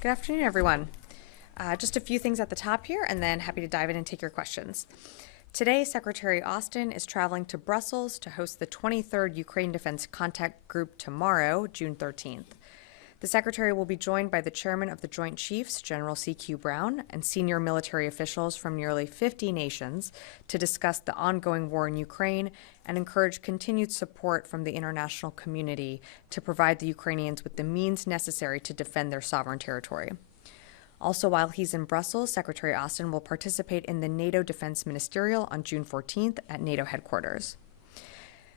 Good afternoon, everyone. Just a few things at the top here, and then happy to dive in and take your questions. Today, Secretary Austin is traveling to Brussels to host the 23rd Ukraine Defense Contact Group tomorrow, June 13th. The Secretary will be joined by the Chairman of the Joint Chiefs, General C.Q. Brown, and senior military officials from nearly 50 nations to discuss the ongoing war in Ukraine and encourage continued support from the international community to provide the Ukrainians with the means necessary to defend their sovereign territory. Also, while he's in Brussels, Secretary Austin will participate in the NATO Defense Ministerial on June 14th at NATO headquarters.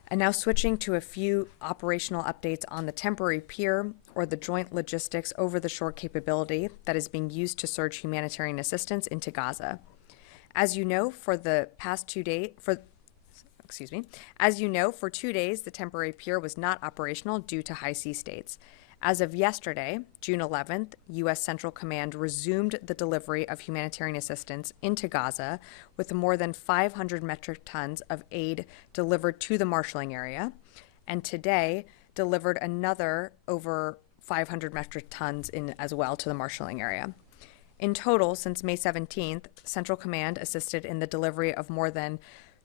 And now switching to a few operational updates on the temporary pier, or the joint logistics over-the-shore capability that is being used to surge humanitarian assistance into Gaza. As you know, for 2 days, the temporary pier was not operational due to high sea states. As of yesterday, June 11th, U.S. Central Command resumed the delivery of humanitarian assistance into Gaza with more than 500 metric tons of aid delivered to the marshalling area, and today delivered another over 500 metric tons in as well to the marshalling area. In total, since May 17th, Central Command assisted in the delivery of more than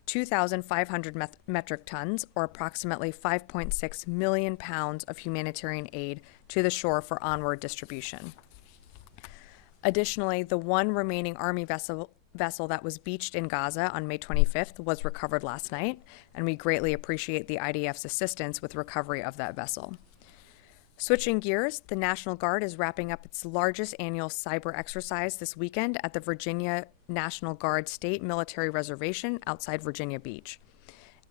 2,500 metric tons, or approximately 5.6 million pounds of humanitarian aid to the shore for onward distribution. Additionally, the one remaining Army vessel that was beached in Gaza on May 25th was recovered last night, and we greatly appreciate the IDF's assistance with recovery of that vessel. Switching gears, the National Guard is wrapping up its largest annual cyber exercise this weekend at the Virginia National Guard State Military Reservation outside Virginia Beach.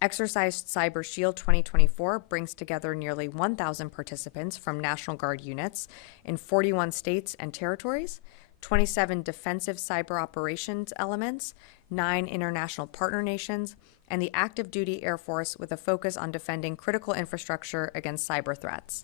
Exercise Cyber Shield 2024 brings together nearly 1,000 participants from National Guard units in 41 states and territories, 27 defensive cyber operations elements, 9 international partner nations, and the active duty Air Force with a focus on defending critical infrastructure against cyber threats.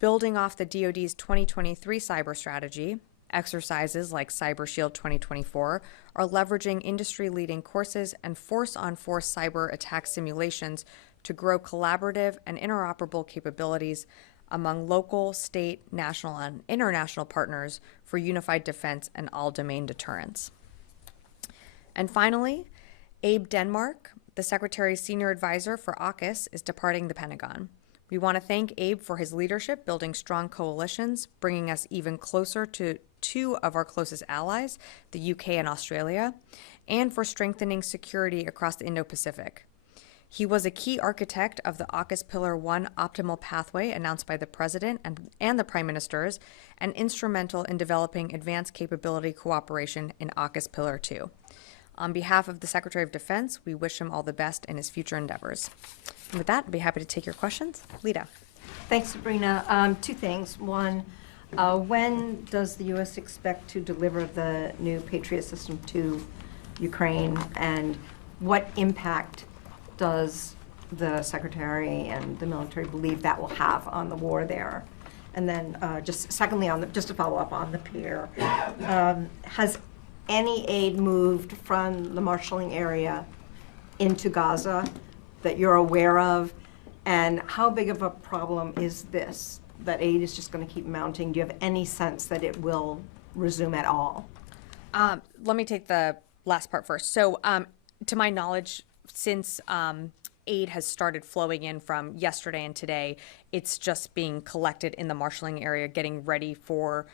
Building off the DoD's 2023 cyber strategy, exercises like Cyber Shield 2024 are leveraging industry-leading courses and force-on-force cyber attack simulations to grow collaborative and interoperable capabilities among local, state, national, and international partners for unified defense and all-domain deterrence. And finally, Abe Denmark, the Secretary's senior advisor for AUKUS, is departing the Pentagon. We want to thank Abe for his leadership building strong coalitions, bringing us even closer to two of our closest allies, the UK and Australia, and for strengthening security across the Indo-Pacific. He was a key architect of the AUKUS Pillar 1 optimal pathway announced by the President and the Prime Ministers, and instrumental in developing advanced capability cooperation in AUKUS Pillar 2. On behalf of the Secretary of Defense, we wish him all the best in his future endeavors. And with that, I'd be happy to take your questions. Lita. Thanks, Sabrina. Two things. One, when does the U.S. expect to deliver the new Patriot system to Ukraine, and what impact does the Secretary and the military believe that will have on the war there? And then just secondly, just to follow up on the pier, has any aid moved from the marshalling area into Gaza that you're aware of? And how big of a problem is this, that aid is just going to keep mounting? Do you have any sense that it will resume at all? Let me take the last part first. So to my knowledge, since aid has started flowing in from yesterday and today, it's just being collected in the marshalling area, getting ready for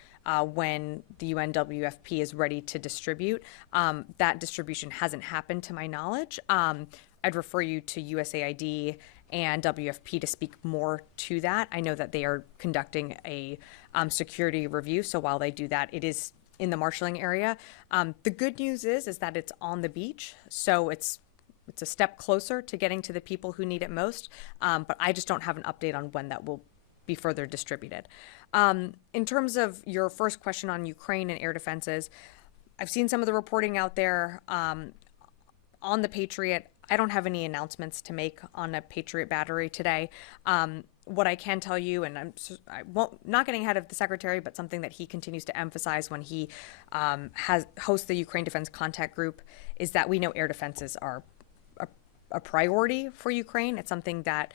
when the UNWFP is ready to distribute. That distribution hasn't happened to my knowledge. I'd refer you to USAID and WFP to speak more to that. I know that they are conducting a security review, so while they do that, it is in the marshalling area. The good news is that it's on the beach, so it's a step closer to getting to the people who need it most, but I just don't have an update on when that will be further distributed. In terms of your first question on Ukraine and air defenses, I've seen some of the reporting out there on the Patriot. I don't have any announcements to make on a Patriot battery today. What I can tell you, and not getting ahead of the Secretary, but something that he continues to emphasize when he hosts the Ukraine Defense Contact Group, is that we know air defenses are a priority for Ukraine. It's something that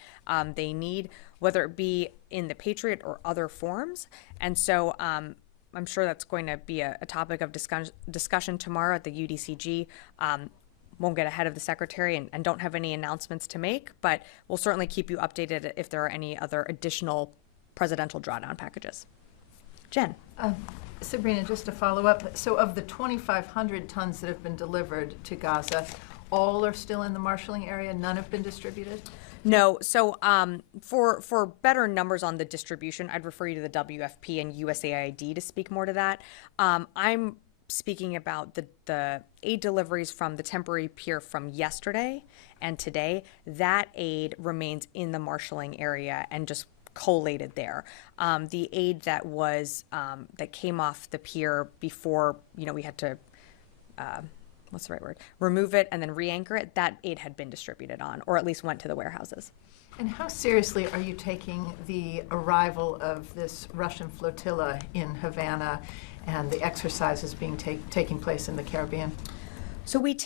they need, whether it be in the Patriot or other forms. And so I'm sure that's going to be a topic of discussion tomorrow at the UDCG. Won't get ahead of the secretary and don't have any announcements to make, but we'll certainly keep you updated if there are any other additional presidential drawdown packages. Jen. Sabrina, just to follow up, so of the 2,500 tons that have been delivered to Gaza, all are still in the marshalling area? None have been distributed? No. So for better numbers on the distribution, I'd refer you to the WFP and USAID to speak more to that. I'm speaking about the aid deliveries from the temporary pier from yesterday and today. That aid remains in the marshalling area and just collated there. The aid that was that came off the pier before we had to what's the right word? Remove it and then re-anchor it. That aid had been distributed on, or at least went to the warehouses. And how seriously are you taking the arrival of this Russian flotilla in Havana and the exercises being taking place in the Caribbean? So we've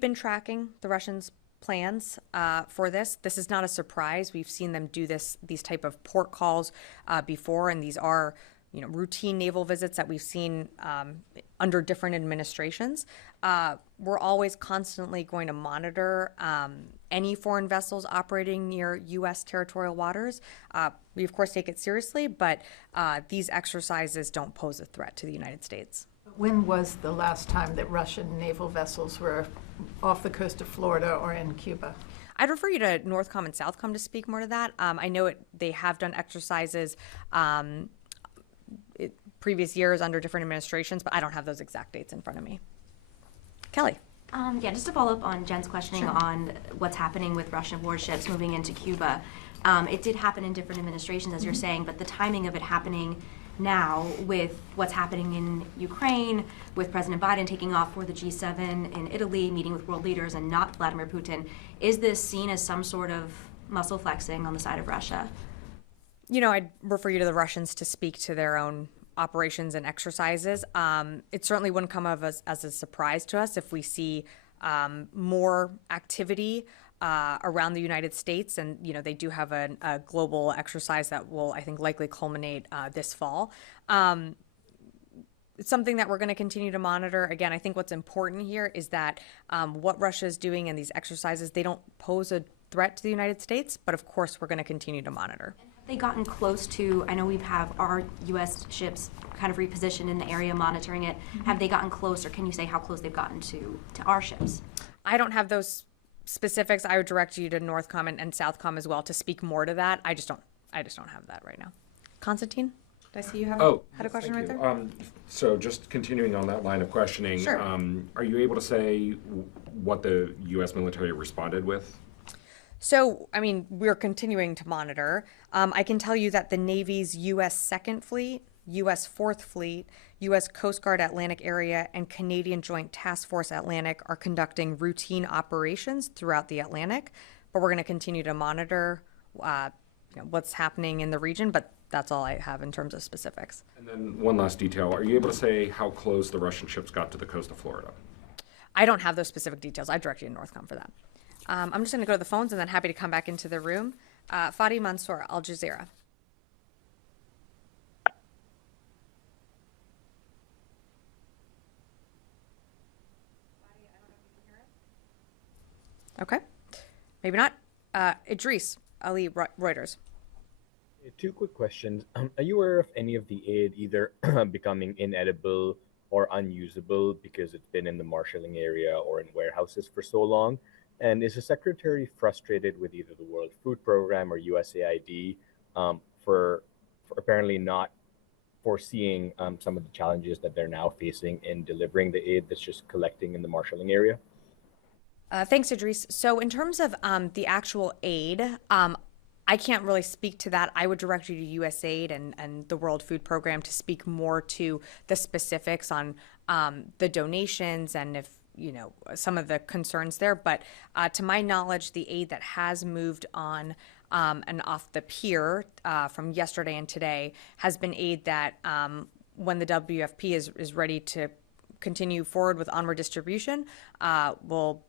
been tracking the Russians' plans for this. This is not a surprise. We've seen them do these type of port calls before, and these are routine naval visits that we've seen under different administrations. We're always constantly going to monitor any foreign vessels operating near U.S. territorial waters. We, of course, take it seriously, but these exercises don't pose a threat to the United States. When was the last time that Russian naval vessels were off the coast of Florida or in Cuba? I'd refer you to NORTHCOM and SOUTHCOM to speak more to that. I know they have done exercises previous years under different administrations, but I don't have those exact dates in front of me. Kelly. Yeah, just to follow up on Jen's questioning on what's happening with Russian warships moving into Cuba. It did happen in different administrations, as you're saying, but the timing of it happening now with what's happening in Ukraine, with President Biden taking off for the G7 in Italy, meeting with world leaders and not Vladimir Putin, is this seen as some sort of muscle flexing on the side of Russia? I'd refer you to the Russians to speak to their own operations and exercises. It certainly wouldn't come as a surprise to us if we see more activity around the United States. And, they do have a global exercise that will, I think, likely culminate this fall. It's something that we're going to continue to monitor. Again, I think what's important here is that what Russia is doing in these exercises, they don't pose a threat to the United States, but of course we're going to continue to monitor. Have they gotten close to, I know we have our U.S. ships kind of repositioned in the area monitoring it. Mm-hmm. Have they gotten close, or can you say how close they've gotten to our ships? I don't have those specifics. I would direct you to NORTHCOM and SOUTHCOM as well to speak more to that. I just don't have that right now. Constantine, did I see you had a question right there? So just continuing on that line of questioning, sure. Are you able to say what the U.S. military responded with? So, we're continuing to monitor. I can tell you that the Navy's U.S. Second Fleet, U.S. Fourth Fleet, U.S. Coast Guard Atlantic Area, and Canadian Joint Task Force Atlantic are conducting routine operations throughout the Atlantic. But we're going to continue to monitor what's happening in the region, but that's all I have in terms of specifics. And then one last detail. Are you able to say how close the Russian ships got to the coast of Florida? I don't have those specific details. I direct you to NORTHCOM for that. I'm just going to go to the phones and then happy to come back into the room. Fadi Mansour, Al Jazeera. Okay. Maybe not. Idris, Ali, Reuters. Two quick questions. Are you aware of any of the aid either becoming inedible or unusable because it's been in the marshalling area or in warehouses for so long? And is the Secretary frustrated with either the World Food Program or USAID for apparently not foreseeing some of the challenges that they're now facing in delivering the aid that's just collecting in the marshalling area? Thanks, Idris. So in terms of the actual aid, I can't really speak to that. I would direct you to USAID and the World Food Program to speak more to the specifics on the donations and if some of the concerns there. But to my knowledge, the aid that has moved on and off the pier from yesterday and today has been aid that when the WFP is ready to continue forward with onward distribution, will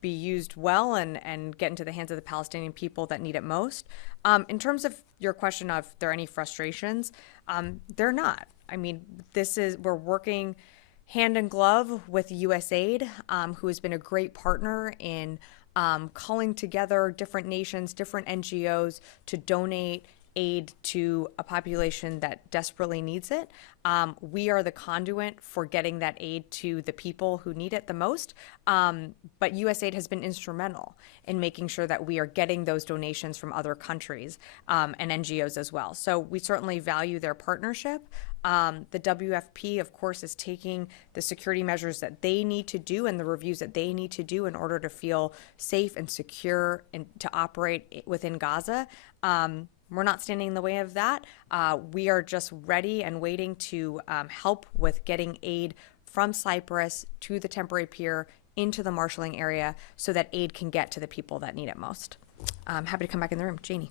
be used well and get into the hands of the Palestinian people that need it most. In terms of your question of if there are any frustrations, they're not. I mean, we're working hand in glove with USAID, who has been a great partner in calling together different nations, different NGOs to donate aid to a population that desperately needs it. We are the conduit for getting that aid to the people who need it the most. But USAID has been instrumental in making sure that we are getting those donations from other countries and NGOs as well. So we certainly value their partnership. The WFP, of course, is taking the security measures that they need to do and the reviews that they need to do in order to feel safe and secure and to operate within Gaza. We're not standing in the way of that. We are just ready and waiting to help with getting aid from Cyprus to the temporary pier into the marshalling area so that aid can get to the people that need it most. I'm happy to come back in the room. Janie.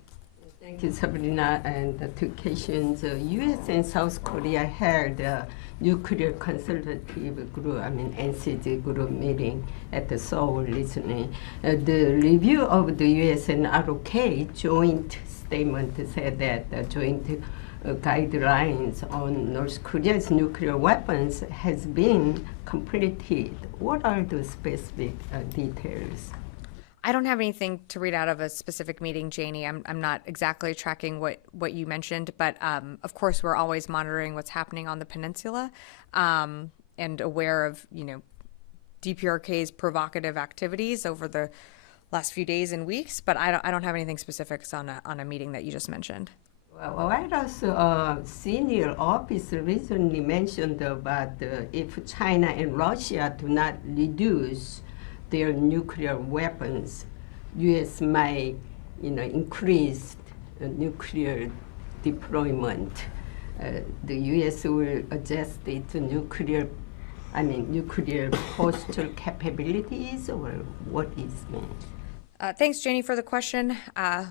Thank you, Sabrina. And the two questions. U.S. and South Korea held a nuclear consultative group, NCG group meeting at the Seoul recently. The review of the U.S. and ROK joint statement said that the joint guidelines on North Korea's nuclear weapons has been completed. What are the specific details? I don't have anything to read out of a specific meeting, Janie. I'm not exactly tracking what you mentioned, but of course we're always monitoring what's happening on the peninsula and aware of DPRK's provocative activities over the last few days and weeks. But I don't have anything specifics on a meeting that you just mentioned. Well, White House senior office recently mentioned about if China and Russia do not reduce their nuclear weapons, U.S. might, increase nuclear deployment. The U.S. will adjust its nuclear postal capabilities, or what is meant? Thanks, Janie, for the question.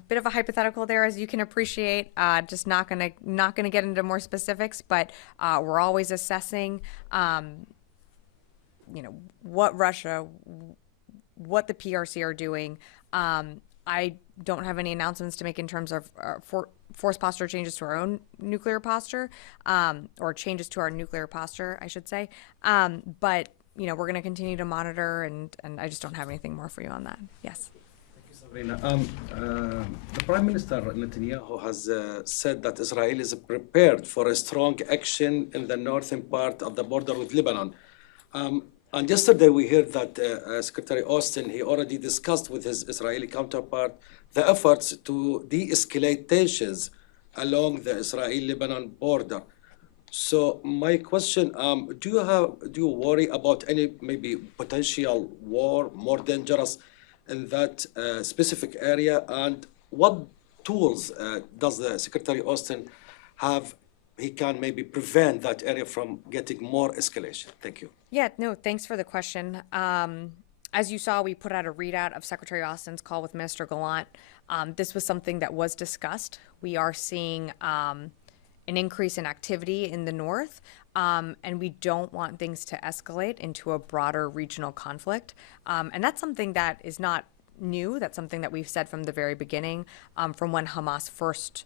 Bit of a hypothetical there, as you can appreciate. Just not gonna get into more specifics, but we're always assessing, what the PRC are doing. I don't have any announcements to make in terms of force posture changes to our own nuclear posture, or changes to our nuclear posture, I should say. But we're going to continue to monitor, and I just don't have anything more for you on that. Yes. Sabrina, the Prime Minister Netanyahu has said that Israel is prepared for a strong action in the northern part of the border with Lebanon. And yesterday we heard that Secretary Austin, he already discussed with his Israeli counterpart the efforts to de-escalate tensions along the Israel-Lebanon border. So my question, do you worry about any maybe potential war, more dangerous in that specific area? And what tools does the Secretary Austin have? He can maybe prevent that area from getting more escalation. Thank you. Yeah, no, thanks for the question. As you saw, we put out a readout of Secretary Austin's call with Minister Gallant. This was something that was discussed. We are seeing an increase in activity in the north, and we don't want things to escalate into a broader regional conflict. And that's something that is not new. That's something that we've said from the very beginning, from when Hamas first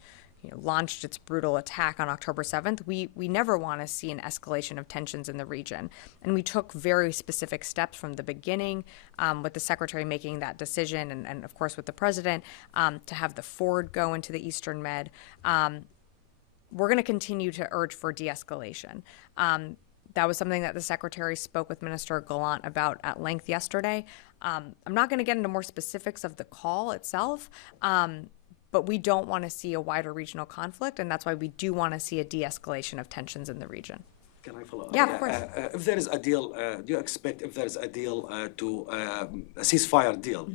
launched its brutal attack on October 7th. We never want to see an escalation of tensions in the region. And we took very specific steps from the beginning, with the Secretary making that decision, and of course with the President, to have the Ford go into the Eastern Med. We're going to continue to urge for de-escalation. That was something that the Secretary spoke with Minister Gallant about at length yesterday. I'm not going to get into more specifics of the call itself, but we don't want to see a wider regional conflict, and that's why we do want to see a de-escalation of tensions in the region. Can I follow up? Yeah, of course. If there is a deal, do you expect if there is a deal to a ceasefire deal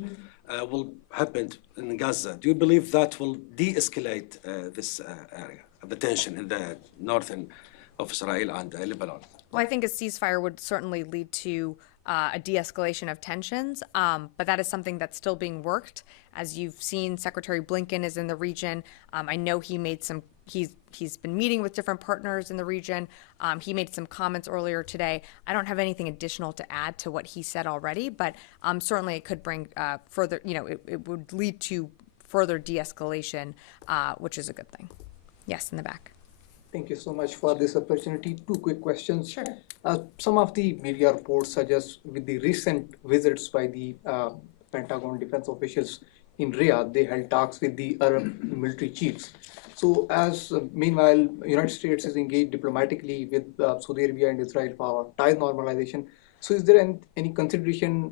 will happen in Gaza? Do you believe that will de-escalate this area, the tension in the northern of Israel and Lebanon? Well, I think a ceasefire would certainly lead to a de-escalation of tensions, but that is something that's still being worked. As you've seen, Secretary Blinken is in the region. I know he's been meeting with different partners in the region. He made some comments earlier today. I don't have anything additional to add to what he said already, but certainly it could bring further, it would lead to further de-escalation, which is a good thing. Yes, in the back. Thank you so much for this opportunity. Two quick questions. Sure. Some of the media reports suggest with the recent visits by the Pentagon defense officials in Riyadh, they held talks with the Arab military chiefs. So as meanwhile, United States is engaged diplomatically with Saudi Arabia and Israel for tie normalization. So is there any consideration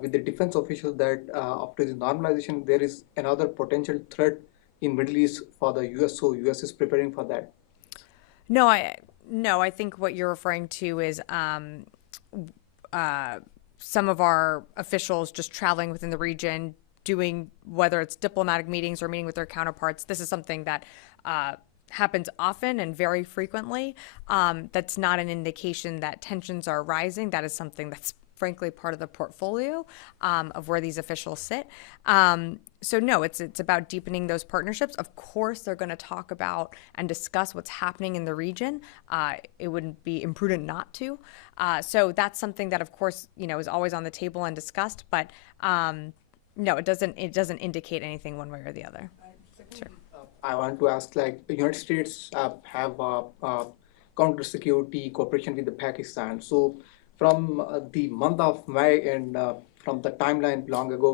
with the defense officials that after the normalization, there is another potential threat in Middle East for the US? So US is preparing for that. No, I think what you're referring to is some of our officials just traveling within the region, doing whether it's diplomatic meetings or meeting with their counterparts. This is something that happens often and very frequently. That's not an indication that tensions are rising. That is something that's frankly part of the portfolio of where these officials sit. So no, it's about deepening those partnerships. Of course, they're going to talk about and discuss what's happening in the region. It wouldn't be imprudent not to. So that's something that, of course, is always on the table and discussed. But no, it doesn't indicate anything one way or the other. Sure. I want to ask, like, the United States have counter-security cooperation with the Pakistan. So from the month of May and from the timeline long ago,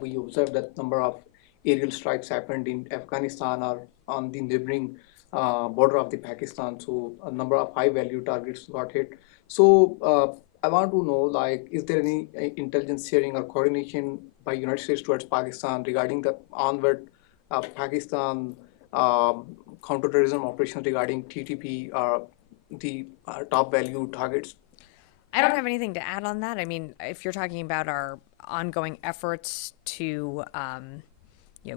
we observed that number of aerial strikes happened in Afghanistan or on the neighboring border of the Pakistan. So a number of high-value targets got hit. So I want to know, like, is there any intelligence sharing or coordination by United States towards Pakistan regarding the onward Pakistan counterterrorism operations regarding TTP or the top value targets? I don't have anything to add on that. I mean, if you're talking about our ongoing efforts to,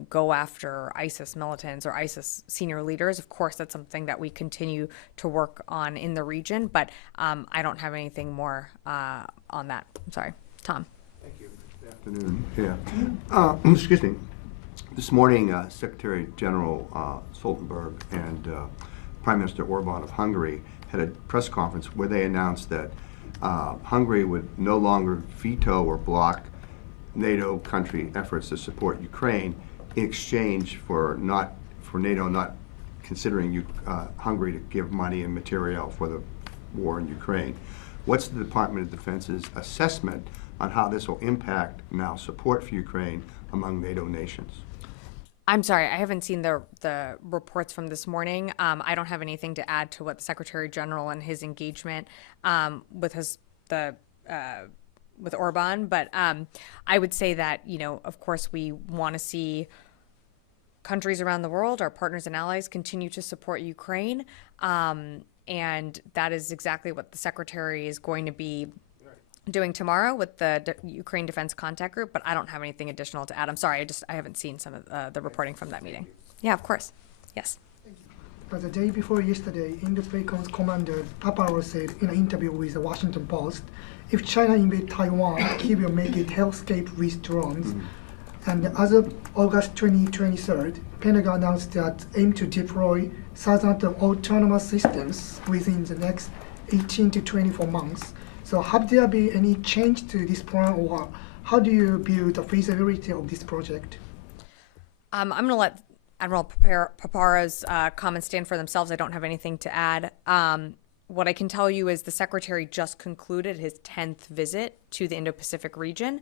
go after ISIS militants or ISIS senior leaders, of course, that's something that we continue to work on in the region. But I don't have anything more on that. I'm sorry, Tom. Thank you. Good afternoon. Yeah. Excuse me. This morning, Secretary General Stoltenberg and Prime Minister Orban of Hungary had a press conference where they announced that Hungary would no longer veto or block NATO country efforts to support Ukraine in exchange for NATO not considering Hungary to give money and material for the war in Ukraine. What's the Department of Defense's assessment on how this will impact now support for Ukraine among NATO nations? I'm sorry, I haven't seen the reports from this morning. I don't have anything to add to what the Secretary General and his engagement with Orban, but I would say that, of course, we want to see countries around the world, our partners and allies, continue to support Ukraine, and that is exactly what the Secretary is going to be doing tomorrow with the Ukraine Defense Contact Group, but I don't have anything additional to add. I'm sorry, I haven't seen some of the reporting from that meeting. Yeah, of course. Yes. But the day before yesterday, Indo-PACOM's commander Paparo said in an interview with the Washington Post, if China invades Taiwan, he will make it hellscape with drones. And as of August 23rd, Pentagon announced that aim to deploy thousands of autonomous systems within the next 18 to 24 months. So have there been any change to this plan, or how do you view the feasibility of this project? I'm going to let Admiral Paparo's comments stand for themselves. I don't have anything to add. What I can tell you is the Secretary just concluded his 10th visit to the Indo-Pacific region.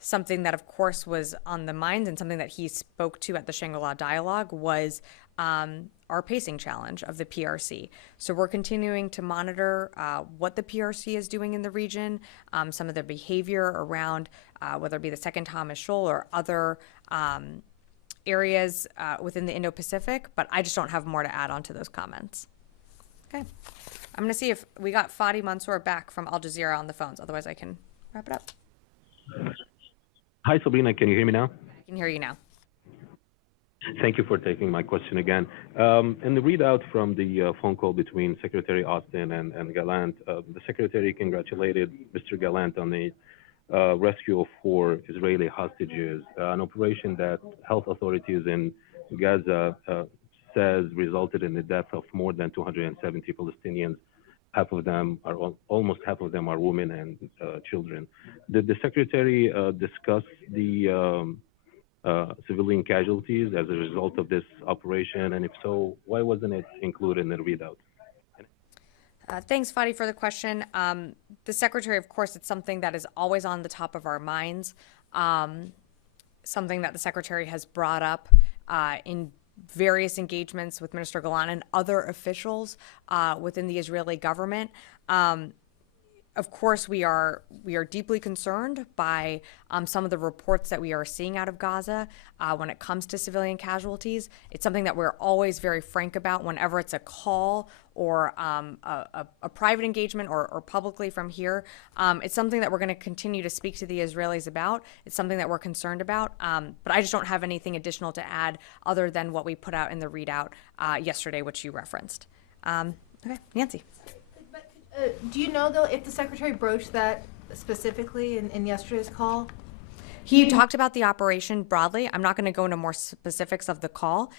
Something that, of course, was on the mind and something that he spoke to at the Shangri-La Dialogue was our pacing challenge of the PRC. So we're continuing to monitor what the PRC is doing in the region, some of their behavior around whether it be the Second Thomas Shoal or other areas within the Indo-Pacific, but I just don't have more to add on to those comments. Okay. I'm going to see if we got Fadi Mansour back from Al Jazeera on the phones. Otherwise, I can wrap it up. Hi, Sabrina. Can you hear me now? I can hear you now. Thank you for taking my question again. In the readout from the phone call between Secretary Austin and Gallant, the Secretary congratulated Mr. Gallant on the rescue of 4 Israeli hostages, an operation that health authorities in Gaza says resulted in the death of more than 270 Palestinians. Almost half of them are women and children. Did the Secretary discuss the civilian casualties as a result of this operation? And if so, why wasn't it included in the readout? Thanks, Fadi, for the question. The Secretary, of course, it's something that is always on the top of our minds, something that the Secretary has brought up in various engagements with Minister Gallant and other officials within the Israeli government. Of course, we are deeply concerned by some of the reports that we are seeing out of Gaza when it comes to civilian casualties. It's something that we're always very frank about whenever it's a call or a private engagement or publicly from here. It's something that we're going to continue to speak to the Israelis about. It's something that we're concerned about. But I just don't have anything additional to add other than what we put out in the readout yesterday, which you referenced. Okay, Nancy. Do you know, though, if the Secretary broached that specifically in yesterday's call? He talked about the operation broadly. I'm not going to go into more specifics of the call.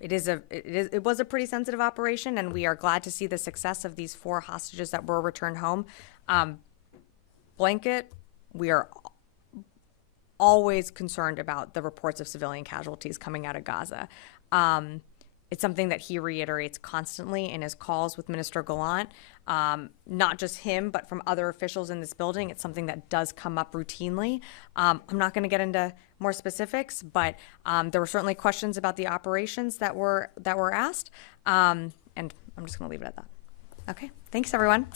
It was a pretty sensitive operation, and we are glad to see the success of these 4 hostages that were returned home. Blanket, we are always concerned about the reports of civilian casualties coming out of Gaza. It's something that he reiterates constantly in his calls with Minister Gallant, not just him, but from other officials in this building. It's something that does come up routinely. I'm not going to get into more specifics, but there were certainly questions about the operations that were asked, and I'm just going to leave it at that. Okay, thanks, everyone.